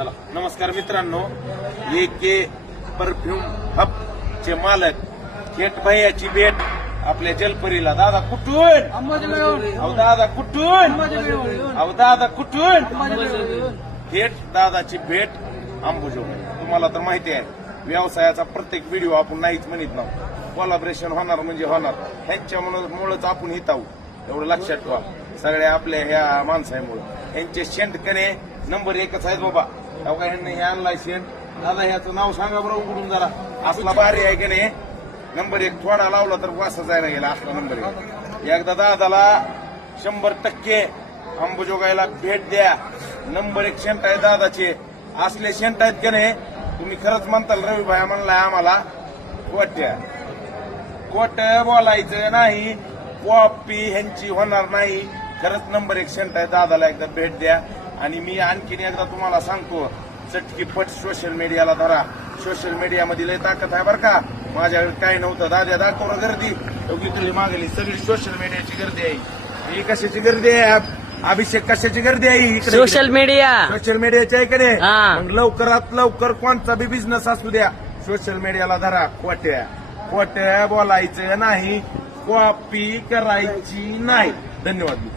चला नमस्कार मित्रांनो, AK परफ्यूम हब चे मालक थेट भैयाची भेट आपल्या जलपरीला. दादा कुठून? अहो दादा कुठून? अहो दादा कुठून? थेट दादाची भेट अंबुजोगाई. तुम्हाला तर माहिती आहे, व्यवसायाचा प्रत्येक व्हिडिओ आपण नाहीच म्हणत ना, कोलॅबरेशन होणार म्हणजे होणार. ह्यांच्यामुळेच आपण हित आहोत, एवढं लक्षात ठेवा. सगळ्या आपल्या ह्या माणसामुळे यांचे शेंटकणे नंबर एकच आहेत बाबा. अवघा ह्यांनी हे आणलाय शेंट. दादा ह्याचं नाव सांगा बरं उघडून जरा. असला भारी आहे की नाही, नंबर एक. थोडा लावला तर वासा जायला गेला असला नंबर एक. एकदा दादाला 100% अंबुजोगाईला भेट द्या. नंबर एक शेंट आहे दादाचे. असले शेंट आहेत की नाही, तुम्ही खरंच म्हणताल रवी भाई म्हणलाय आम्हाला खोट बोलायचं नाही, कॉपी ह्यांची होणार नाही. खरंच नंबर एक शेंट आहे. दादाला एकदा भेट द्या. आणि मी आणखीन एकदा तुम्हाला सांगतो, चटकीपट सोशल मीडियाला धरा. सोशल मीडियामध्ये लय ताकद आहे बरं का. माझ्याकडे काय नव्हतं. दादा दाखव गर्दी इकडे मागली सगळी सोशल मीडियाची गर्दी आहे. ही कशाची गर्दी आहे? अभिषेक कशाची गर्दी आहे? इकडे सोशल मीडिया. सोशल मीडियाची आहे का नाही? हा. मग लवकरात लवकर कोणता बी बिझनेस असू द्या, सोशल मीडियाला धरा. खोट्या बोलायचं नाही, कॉपी करायची नाही. धन्यवाद.